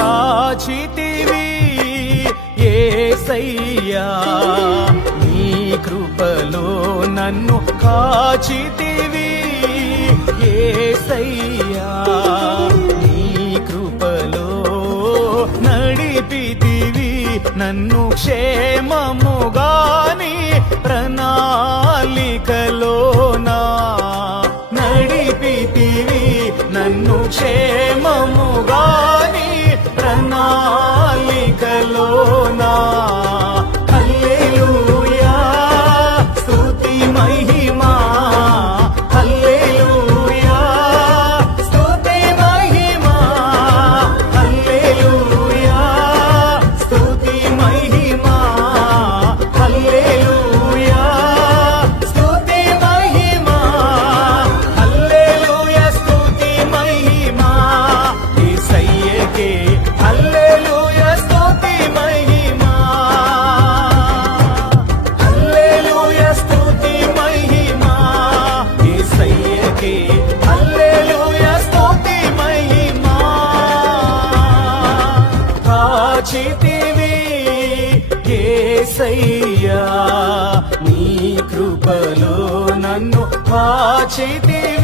కాచితివి ఏసయ్యా నీ కృపలో నన్ను కాచితివి ఏసయ్యా నీ కృపలో నడిపితివి నన్ను క్షేమముగాని ప్రణా 起点。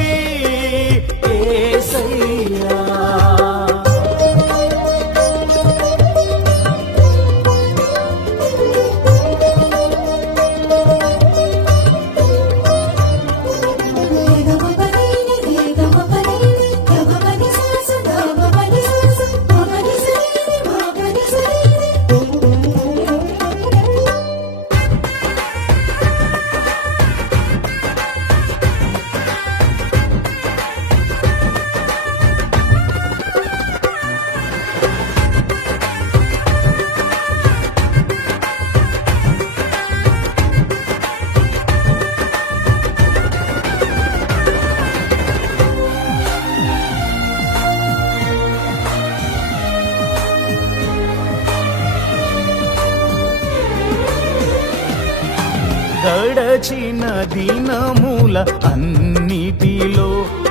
గడచిన దినముల అన్నిటిలో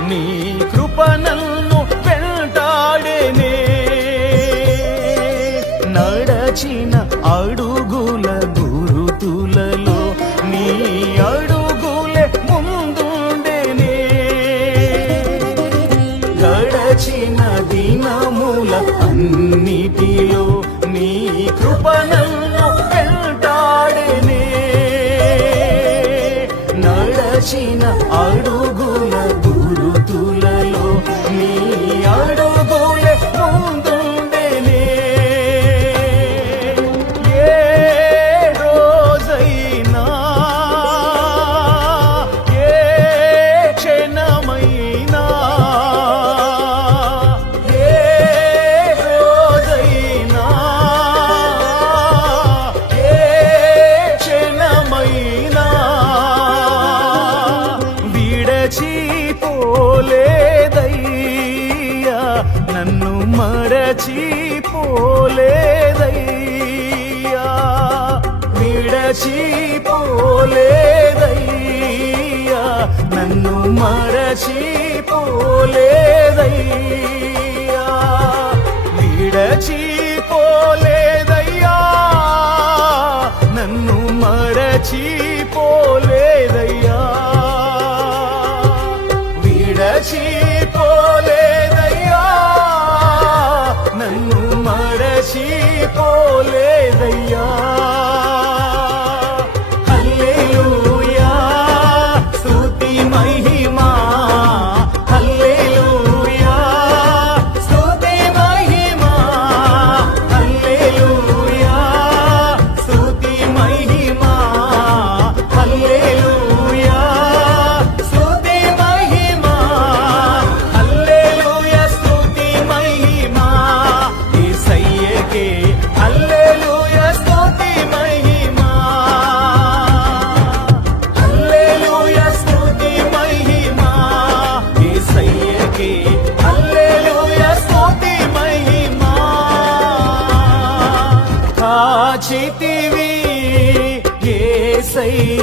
నీ కృపణను వెంటాడేనే. నడచిన అడుగుల గురుతులలో నీ అడుగులే ముందుండేనే. గడచిన దినముల అన్ని మరచిపోలేదయ్యా. నన్ను మరచి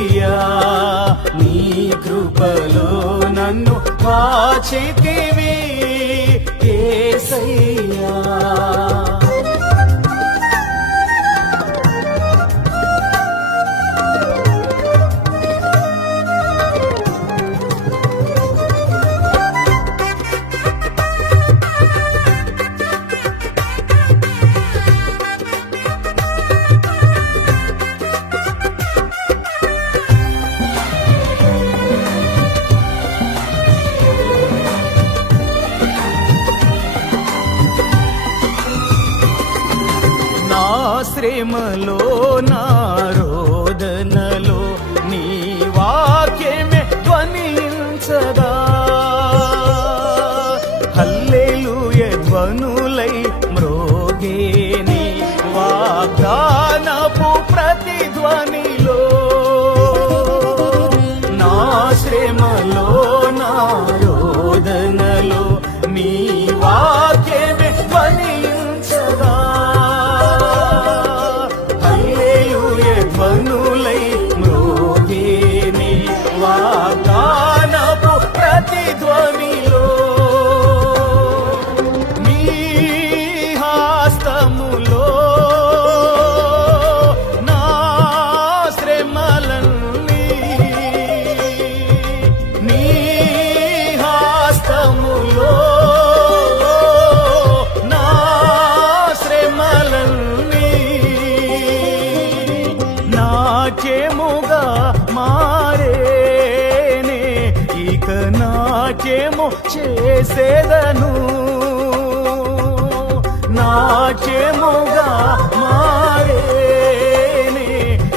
అయ్యా నీ కృపలో నన్ను కాచితివి కేసయ్యా. ప్రేమలో న నాట్యముగా మారేనే.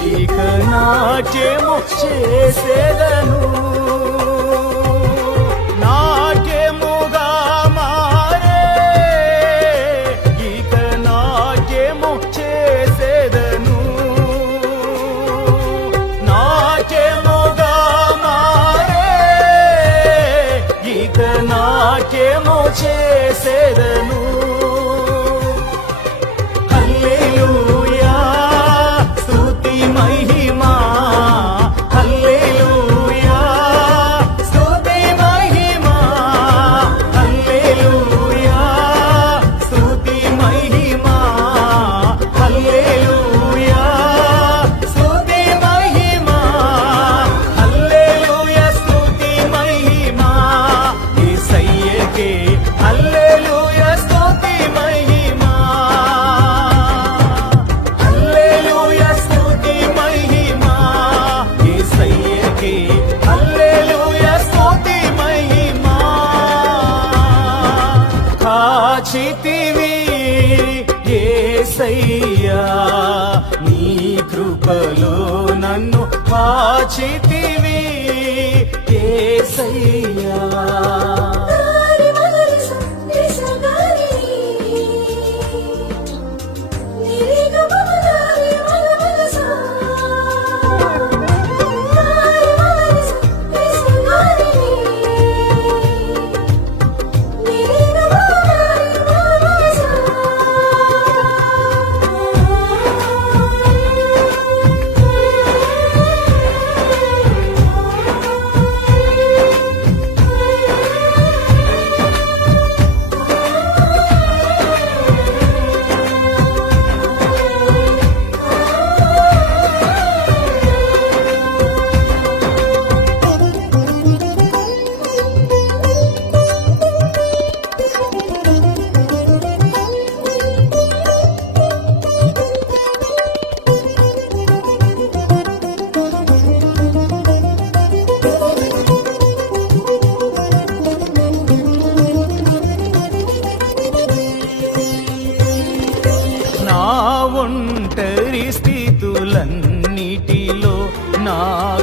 ఇక నాట్యము చేసేదను. నాట్యముగా మారే. ఇక నాట్యము చేసేదను. నాట్యముగా మారే. ఇక నాట్యము చే కాచితివి ఏసయ్యా నా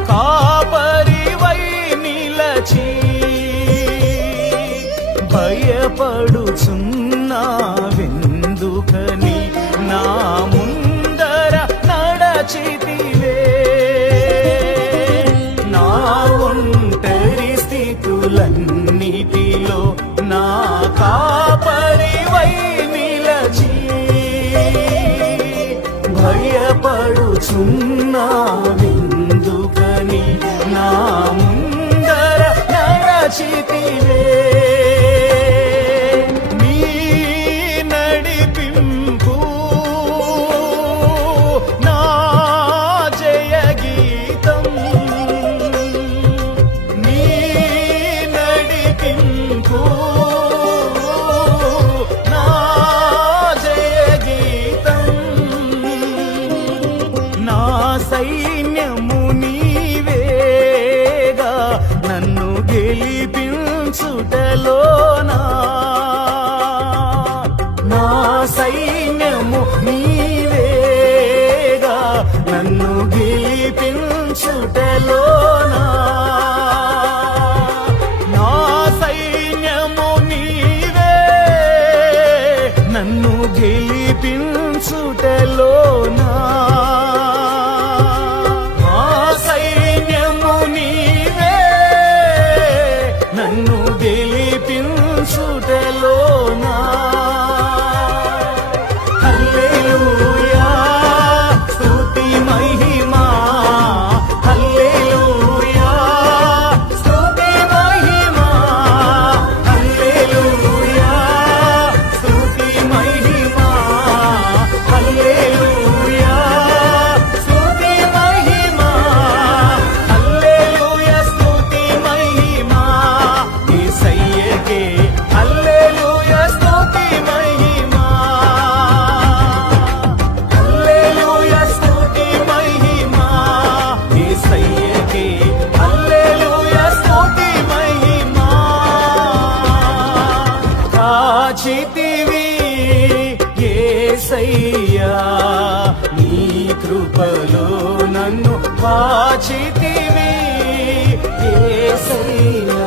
కాపరివై నిలచి భయపడుచున్నా విందుకని నా ముందర నడచితివే? నా ఒంటరి స్థితులన్నిటిలో నా కాపరివై నిలచి భయపడుచున్నా হাসি দিলে। కాచితివి యేసయ్యా